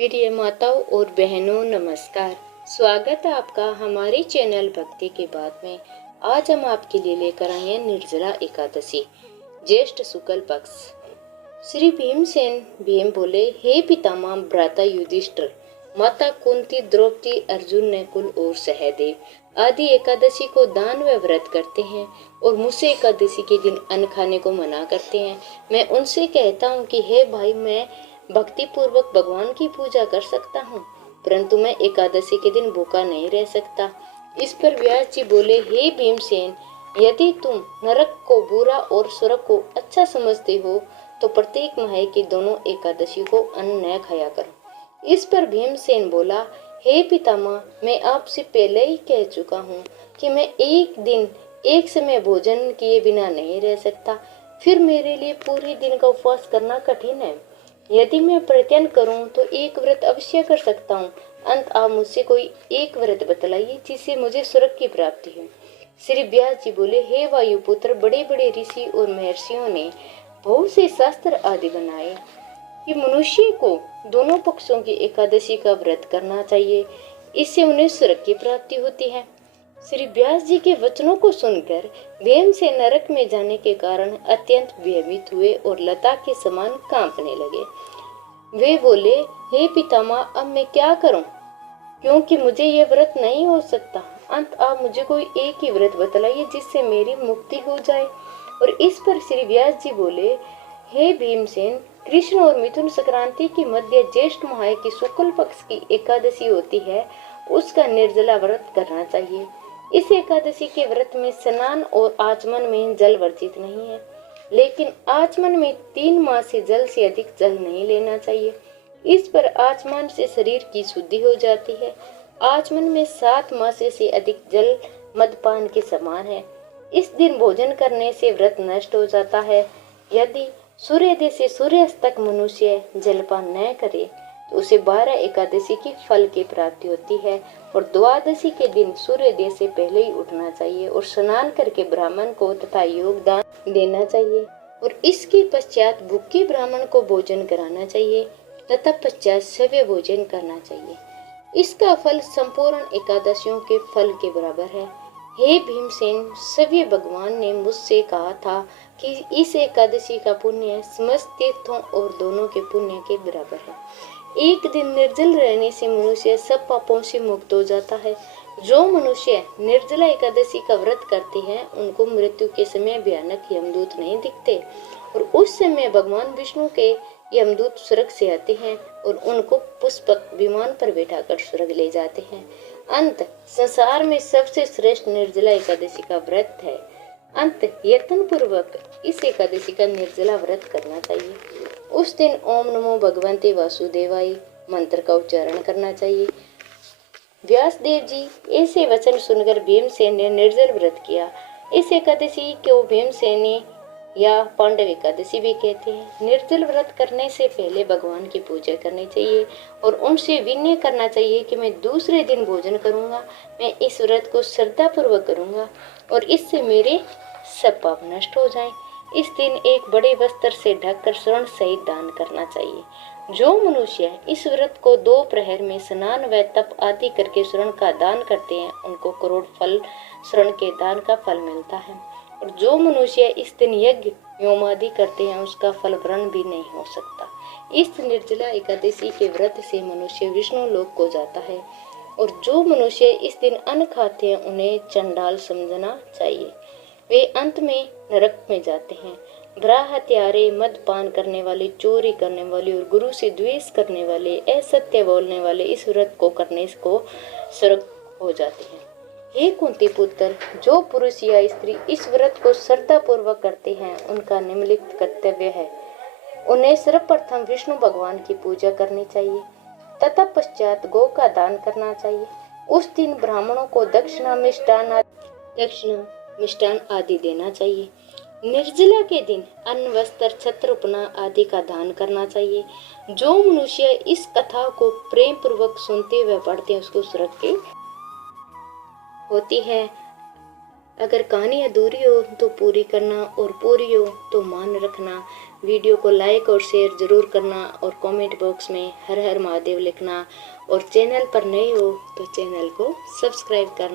प्रिय माताओं और बहनों नमस्कार। स्वागत है आपका हमारे चैनल भक्ति के बाद में। आज हम आपके लिए लेकर आए हैं निर्जला एकादशी, ज्येष्ठ शुक्ल पक्ष। श्री भीमसेन भीम बोले, हे पितामह भ्राता युधिष्ठिर, माता कुंती, द्रौपदी, अर्जुन, नकुल और सहदेव आदि एकादशी को दान व व्रत करते हैं और मुझसे एकादशी के दिन अन्न खाने को मना करते हैं। मैं उनसे कहता हूँ कि हे भाई, मैं भक्ति पूर्वक भगवान की पूजा कर सकता हूँ, परंतु मैं एकादशी के दिन भूखा नहीं रह सकता। इस पर व्यास जी बोले, हे भीमसेन, यदि तुम नरक को बुरा और स्वर्ग को अच्छा समझते हो तो प्रत्येक माह की दोनों एकादशी को अन्न न खाया करो। इस पर भीमसेन बोला, हे पितामह, मैं आपसे पहले ही कह चुका हूँ कि मैं एक दिन एक समय भोजन किए बिना नहीं रह सकता, फिर मेरे लिए पूरे दिन का उपवास करना कठिन है। यदि मैं प्रयत्न करूं तो एक व्रत अवश्य कर सकता हूं। अंत आप मुझसे कोई एक व्रत बतलाइए जिससे मुझे स्वर्ग की प्राप्ति हो। श्री व्यास जी बोले, हे वायुपुत्र, बड़े बड़े ऋषि और महर्षियों ने बहुत से शास्त्र आदि बनाए कि मनुष्य को दोनों पक्षों की एकादशी का व्रत करना चाहिए, इससे उन्हें स्वर्ग की प्राप्ति होती है। श्री व्यास जी के वचनों को सुनकर भीम से नरक में जाने के कारण अत्यंत भयभीत हुए और लता के समान कांपने लगे। वे बोले, हे पितामह, अब मैं क्या करूं, क्योंकि मुझे यह व्रत नहीं हो सकता। अंत आप मुझे कोई एक ही व्रत बतलाइए जिससे मेरी मुक्ति हो जाए। और इस पर श्री व्यास जी बोले, हे भीमसेन, कृष्ण और मिथुन संक्रांति की मध्य ज्येष्ठ माह की शुक्ल पक्ष की एकादशी होती है, उसका निर्जला व्रत करना चाहिए। इस एकादशी के व्रत में स्नान और आचमन में जल वर्जित नहीं है, लेकिन आचमन में 3 माह से जल से अधिक जल नहीं लेना चाहिए। इस पर आचमन से शरीर की शुद्धि हो जाती है। आचमन में 7 माह से अधिक जल मदपान के समान है। इस दिन भोजन करने से व्रत नष्ट हो जाता है। यदि सूर्योदय से सूर्यास्त तक मनुष्य जलपान न करे तो उसे 12 एकादशी की फल की प्राप्ति होती है। और द्वादशी के दिन सूर्योदय से पहले ही उठना चाहिए और स्नान करके ब्राह्मण को तथा योगदान देना चाहिए और इसके पश्चात भूखे ब्राह्मण को भोजन कराना चाहिए तथा पश्चात सव्य भोजन करना चाहिए। इसका फल संपूर्ण एकादशियों के फल के बराबर है। हे भीमसेन, सव्य भगवान ने मुझसे कहा था कि इस एकादशी का पुण्य समस्त तीर्थों और दोनों के पुण्य के बराबर है। एक दिन निर्जल रहने से मनुष्य सब पापों से मुक्त हो जाता है। जो मनुष्य निर्जला एकादशी का व्रत करते हैं उनको मृत्यु के समय भयानक यमदूत नहीं दिखते और उस समय भगवान विष्णु के यमदूत स्वर्ग से आते हैं और उनको पुष्पक विमान पर बैठाकर स्वर्ग ले जाते हैं। अंत संसार में सबसे श्रेष्ठ निर्जला एकादशी का व्रत है। अंत यत्न पूर्वक इस एकादशी का निर्जला व्रत करना चाहिए। उस दिन ओम नमो भगवते वासुदेवाय मंत्र का उच्चारण करना चाहिए। व्यासदेव जी ऐसे वचन सुनकर भीमसेन ने निर्जल व्रत किया। इस एकादशी को भीमसेनी या पांडव एकादशी भी कहते हैं। निर्जल व्रत करने से पहले भगवान की पूजा करनी चाहिए और उनसे विनय करना चाहिए कि मैं दूसरे दिन भोजन करूंगा, मैं इस व्रत को श्रद्धा पूर्वक करूंगा और इससे मेरे सब पाप नष्ट हो जाएं। इस दिन एक बड़े वस्त्र से ढककर स्वर्ण सहित दान करना चाहिए। जो मनुष्य इस व्रत को 2 प्रहर में स्नान व तप आदि करके स्वर्ण का दान करते हैं उनको करोड़ फल स्वर्ण के दान का फल मिलता है। और जो मनुष्य इस दिन यज्ञ होम आदि करते हैं उसका फल वर्ण भी नहीं हो सकता। इस निर्जला एकादशी के व्रत से मनुष्य विष्णु लोक को जाता है और जो मनुष्य इस दिन अन्न खाते हैं उन्हें चंडाल समझना चाहिए। वे अंत में नरक में जाते हैं। ब्राह हत्यारे, मदपान करने वाले, चोरी करने वाले और गुरु से द्वेष करने वाले, असत्य बोलने वाले इस व्रत को करने को स्वर्ग हो जाते हैं। हे कुंती पुत्र, जो पुरुष या स्त्री इस व्रत को श्रद्धा पूर्वक करते हैं उनका निम्नलिखित कर्तव्य है। उन्हें सर्वप्रथम विष्णु भगवान की पूजा करनी चाहिए तथा पश्चात गौ का दान करना चाहिए। उस दिन ब्राह्मणों को दक्षिणा मिष्टान आदि देना चाहिए। निर्जला के दिन अन्न, वस्त्र, छत्र, उपना आदि का दान करना चाहिए। जो मनुष्य इस कथा को प्रेम पूर्वक सुनते व पढ़ते हैं उसको स्वर्ग की होती है। अगर कहानी अधूरी हो तो पूरी करना और पूरी हो तो मान रखना। वीडियो को लाइक और शेयर ज़रूर करना और कमेंट बॉक्स में हर हर महादेव लिखना। और चैनल पर नए हो तो चैनल को सब्सक्राइब करना।